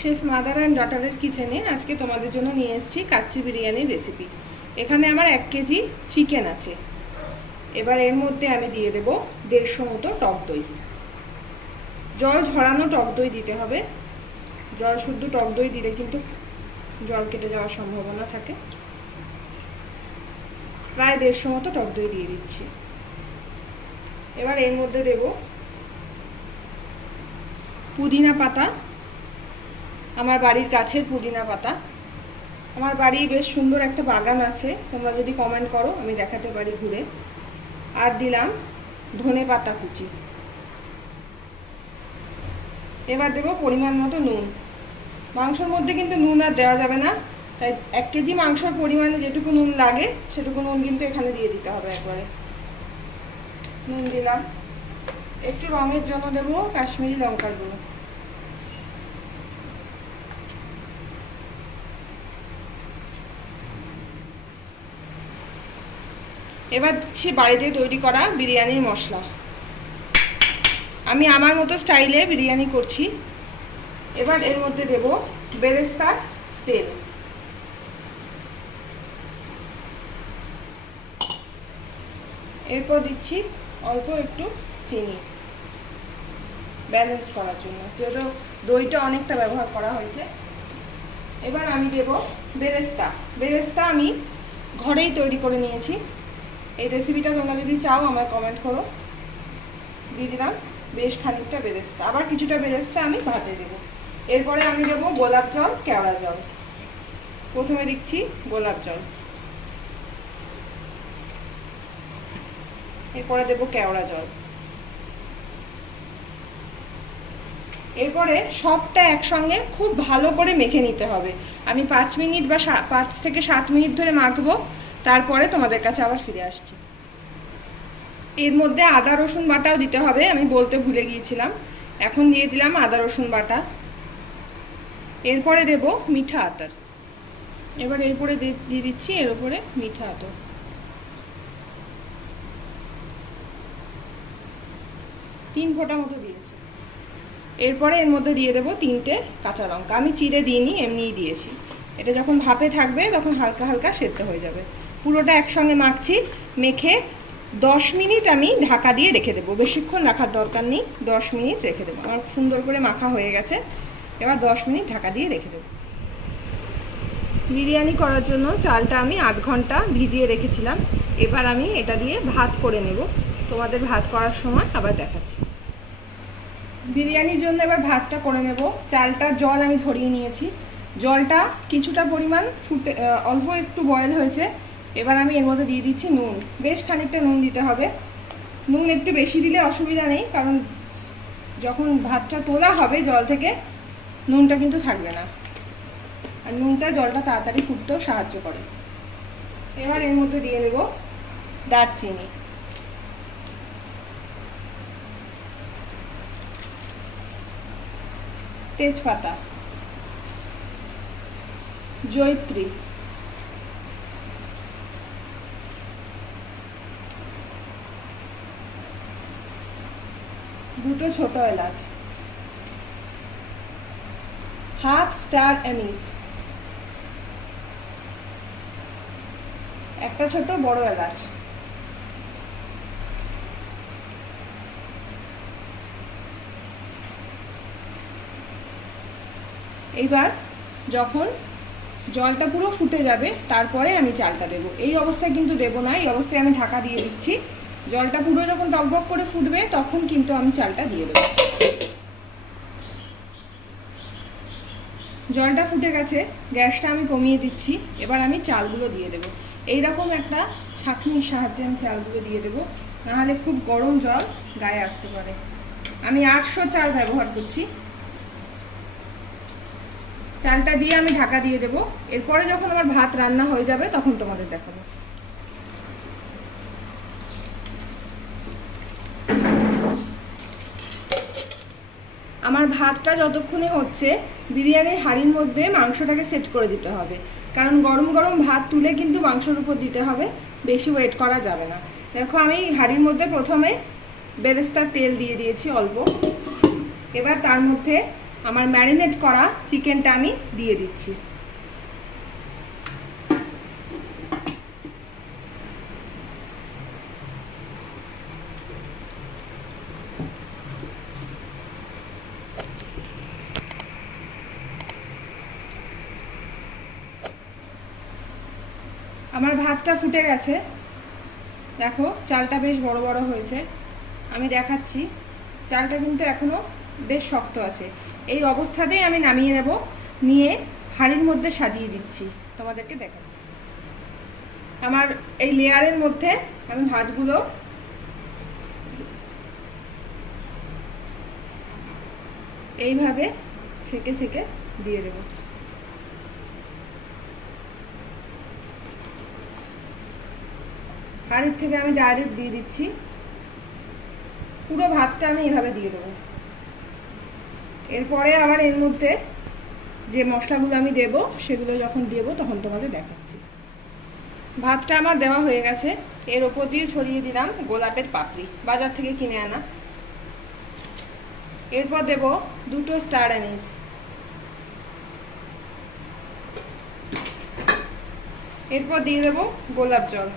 Chef mother and ডটারের কিচেনে আজকে তোমাদের জন্য নিয়ে এসেছি কাচ্চি বিরিয়ানির রেসিপি। এখানে আমার 1 কেজি চিকেন আছে। এবার এর মধ্যে আমি দিয়ে দেব 150 মতো টক দই। জল ঝরানো টক দই দিতে হবে। জল শুদ্ধ টক দই দিলে কিন্তু জল কেটে যাওয়ার সম্ভাবনা থাকে। প্রায় 150 মতো টক দই দিয়ে দিচ্ছি। এবার এর মধ্যে দেব পুদিনা পাতা, আমার বাড়ির গাছের পুদিনা পাতা। আমার বাড়ি বেশ সুন্দর একটা বাগান আছে, তোমরা যদি কমেন্ট করো আমি দেখাতে পারি ঘুরে। আর দিলাম ধনে পাতা কুচি। এবার দেব পরিমাণ মতো নুন। মাংসর মধ্যে কিন্তু নুন আর দেওয়া যাবে না, তাই 1 কেজি মাংসর পরিমাণে যেটুকু নুন লাগে সেটুকু নুন কিন্তু এখানে দিয়ে দিতে হবে। একবারে নুন দিলাম। একটু রঙের জন্য দেব কাশ্মীরি লঙ্কার গুঁড়ো। এবার দিচ্ছি বাড়িতে তৈরি করা বিরিয়ানির মশলা। আমি আমার মতো স্টাইলে বিরিয়ানি করছি। এবার এর মধ্যে দেব বেরেস্তার তেল। এরপর দিচ্ছি অল্প একটু চিনি ব্যালেন্স করার জন্য, যেহেতু দইটা অনেকটা ব্যবহার করা হয়েছে। এবার আমি দেব বেরেস্তা। বেরেস্তা আমি ঘরেই তৈরি করে নিয়েছি। এই রেসিপিটা তোমরা যদি চাও আমায় কমেন্ট করো। দিয়ে দিলাম বেশ খানিকটা বেরেস্তা, আবার কিছুটা বেরেস্তা আমি ভাতে দেব। এরপরে আমি দেব গোলাপ জল, কেওড়া জল। প্রথমে দিচ্ছি গোলাপ জল, এরপরে দেব কেওড়া জল। এরপরে সবটা একসঙ্গে খুব ভালো করে মেখে নিতে হবে। আমি 5 মিনিট বা 5 থেকে 7 মিনিট ধরে মাখবো, তারপরে তোমাদের কাছে আবার ফিরে আসছি। এর মধ্যে আদা রসুন বাটাও দিতে হবে, আমি বলতে ভুলে গিয়েছিলাম। এখন দিয়ে দিলাম আদা রসুন বাটা। এরপরে দেব মিঠা আতর। এবার এরপরে দিয়ে দিচ্ছি এর উপরে মিঠা আতর। তিন ফোঁটা মতো দিয়েছি। এরপরে এর মধ্যে দিয়ে দেব 3টে কাঁচা লঙ্কা। আমি চিড়ে দিইনি, এমনিই দিয়েছি। এটা যখন ভাপে থাকবে তখন হালকা হালকা সেদ্ধ হয়ে যাবে। পুরোটা একসঙ্গে মাখছি। মেখে 10 মিনিট আমি ঢাকা দিয়ে রেখে দেবো। বেশিক্ষণ রাখার দরকার নেই, 10 মিনিট রেখে দেবো। আমার সুন্দর করে মাখা হয়ে গেছে। এবার 10 মিনিট ঢাকা দিয়ে রেখে দেবো। বিরিয়ানি করার জন্য চালটা আমি 8 ঘন্টা ভিজিয়ে রেখেছিলাম। এবার আমি এটা দিয়ে ভাত করে নেব। তোমাদের ভাত করার সময় আবার দেখাচ্ছি। বিরিয়ানির জন্য এবার ভাতটা করে নেব। চালটার জল আমি ঝরিয়ে নিয়েছি। জলটা কিছুটা পরিমাণ ফুটে অল্প একটু বয়েল হয়েছে। এবার আমি এর মধ্যে দিয়ে দিচ্ছি নুন। বেশ খানিকটা নুন দিতে হবে। নুন একটু বেশি দিলে অসুবিধা নেই, কারণ যখন ভাতটা তোলা হবে জল থেকে নুনটা কিন্তু থাকবে না, আর নুনটা জলটা তাড়াতাড়ি ফুটতেও সাহায্য করে। এবার এর মধ্যে দিয়ে দেব দারচিনি, তেজপাতা, জয়িত্রী, দুটো ছোট এলাচ, হাফ স্টার অ্যানিস, একটা ছোট বড় এলাচ। এইবার যখন জলটা পুরো ফুটে যাবে তারপরে আমি চালটা দেব। এই অবস্থায় কিন্তু দেব না, এই অবস্থায় আমি ঢাকা দিয়ে দিচ্ছি। জলটা পুরো যখন টকবক করে ফুটবে তখন কিন্তু আমি চালটা দিয়ে দেব। জলটা ফুটে গেছে, গ্যাসটা আমি কমিয়ে দিচ্ছি। এবার আমি চালগুলো দিয়ে দেব। এইরকম একটা ছাঁকনির সাহায্যে আমি চালগুলো দিয়ে দেব, নাহলে খুব গরম জল গায়ে আসতে পারে। আমি 800 চাল ব্যবহার করছি। চালটা দিয়ে আমি ঢাকা দিয়ে দেব। এরপরে যখন আমার ভাত রান্না হয়ে যাবে তখন তোমাদের দেখাবো। আমার ভাতটা যতক্ষণে হচ্ছে, বিরিয়ানির হাঁড়ির মধ্যে মাংসটাকে সেট করে দিতে হবে, কারণ গরম গরম ভাত তুলে কিন্তু মাংসের উপর দিতে হবে, বেশি ওয়েট করা যাবে না। দেখো আমি হাঁড়ির মধ্যে প্রথমে বেরেস্তার তেল দিয়ে দিয়েছি অল্প। এবার তার মধ্যে আমার ম্যারিনেট করা চিকেনটা আমি দিয়ে দিচ্ছি। আমার ভাতটা ফুটে গেছে, দেখো চালটা বেশ বড় বড় হয়েছে। আমি দেখাচ্ছি, চালটা কিন্তু এখনো বেশ শক্ত আছে। এই অবস্থাতেই আমি নামিয়ে নেব, নিয়ে হাঁড়ির মধ্যে সাজিয়ে দিচ্ছি, তোমাদেরকে দেখাচ্ছি। আমার এই লেয়ারের মধ্যে আমি ভাতগুলো এইভাবে ছেঁকে ছেঁকে দিয়ে দেবো। হাঁড়ির থেকে আমি ডাইরেক্ট দিয়ে দিচ্ছি, পুরো ভাতটা আমি এভাবে দিয়ে দেবো। এরপরে আবার এর মধ্যে যে মশলাগুলো আমি দেব সেগুলো যখন দেব তখন তোমাদের দেখাচ্ছি। ভাতটা আমার দেওয়া হয়ে গেছে, এর ওপর দিয়ে ছড়িয়ে দিলাম গোলাপের পাপড়ি, বাজার থেকে কিনে আনা। এরপর দেব 2টো স্টার অ্যানিস, এরপর দিয়ে দেব গোলাপ জল,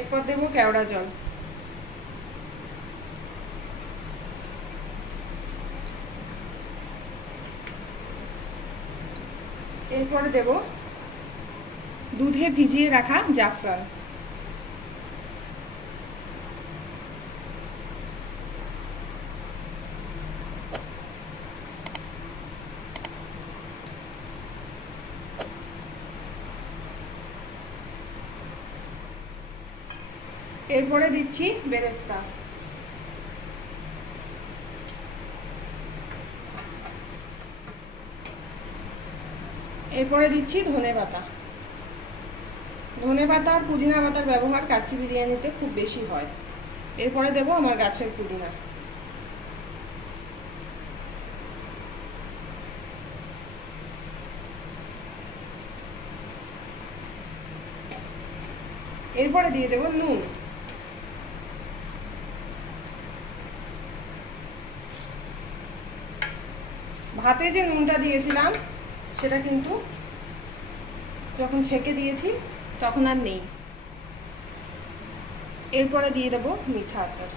এরপর দেব কেওড়া জল, এরপরে দেব দুধে ভিজিয়ে রাখা জাফরান, এরপরে দিচ্ছি বেরেস্তা, এরপরে দিচ্ছি ধনেপাতা। ধনেপাতা আর পুদিনা পাতার ব্যবহার কাচ্চি বিরিয়ানিতে খুব বেশি হয়। এরপরে দেব আমার গাছের পুদিনা, এরপরে দিয়ে দেব নুন, ভাতে যে নুনটা দিয়েছিলাম সেটা কিন্তু যখন ছেঁকে দিয়েছি তখন আর নেই। এরপরে দিয়ে দেব মিঠা আতর,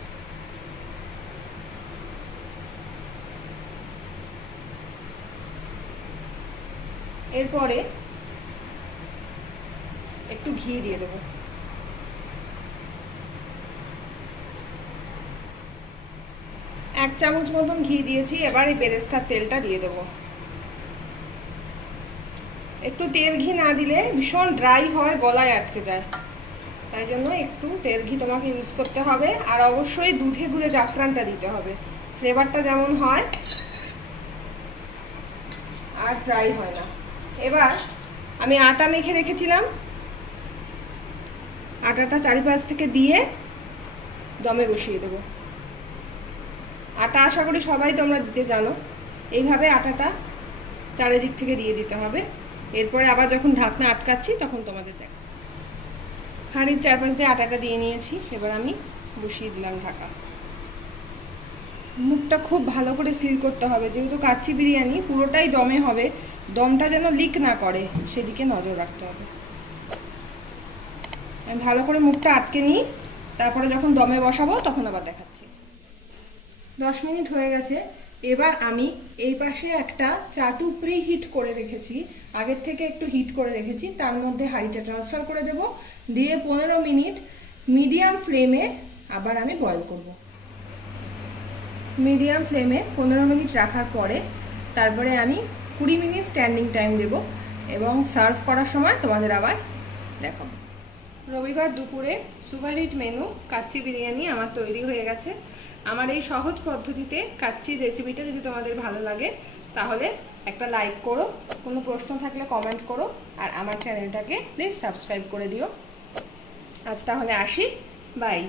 এরপরে একটু ঘি দিয়ে দেব, 1 চামচ মতন ঘি দিয়েছি। এবার এই বেরেস্তার তেলটা দিয়ে দেবো। একটু তেল ঘি না দিলে ভীষণ ড্রাই হয়, গলায় আটকে যায়, তাই জন্য একটু তেল ঘি তোমাকে ইউজ করতে হবে। আর অবশ্যই দুধে গুলে জাফরানটা দিতে হবে, ফ্লেভারটা যেমন হয় আর ড্রাই হয় না। এবার আমি আটা মেখে রেখেছিলাম, আটাটা চারিপাশ থেকে দিয়ে দমে বসিয়ে দেবো। আটা আশা করি সবাই তোমরা দিতে জানো, এইভাবে আটাটা চারিদিক থেকে দিয়ে দিতে হবে। এরপরে আবার যখন ঢাকনা আটকাচ্ছি তখন তোমাদের দেখ। হাঁড়ির চারপাশ দিয়ে আটাটা দিয়ে নিয়েছি, এবার আমি বসিয়ে দিলাম ঢাকা। মুখটা খুব ভালো করে সিল করতে হবে, যেহেতু কাচ্চি বিরিয়ানি পুরোটাই দমে হবে, দমটা যেন লিক না করে সেদিকে নজর রাখতে হবে। আমি ভালো করে মুখটা আটকে নিই, তারপরে যখন দমে বসাবো তখন আবার দেখাচ্ছি। 10 মিনিট হয়ে গেছে। এবার আমি এই পাশে একটা চাটু প্রি হিট করে রেখেছি, আগের থেকে একটু হিট করে রেখেছি, তার মধ্যে হাঁড়িটা ট্রান্সফার করে দেব, দিয়ে 15 মিনিট মিডিয়াম ফ্লেমে আবার আমি বয়েল করব। মিডিয়াম ফ্লেমে 15 মিনিট রাখার পরে তারপরে আমি 20 মিনিট স্ট্যান্ডিং টাইম দেব এবং সার্ভ করার সময় তোমাদের আবার দেখাবো। রবিবার দুপুরে super hit menu kacchi biryani আমার তৈরি হয়ে গেছে। আমার এই সহজ পদ্ধতিতে কাচ্চির রেসিপিটা যদি তোমাদের ভালো লাগে তাহলে একটা লাইক করো, কোনো প্রশ্ন থাকলে কমেন্ট করো, আর আমার চ্যানেলটাকে প্লিজ সাবস্ক্রাইব করে দিও। আজ তাহলে আসি, বাই।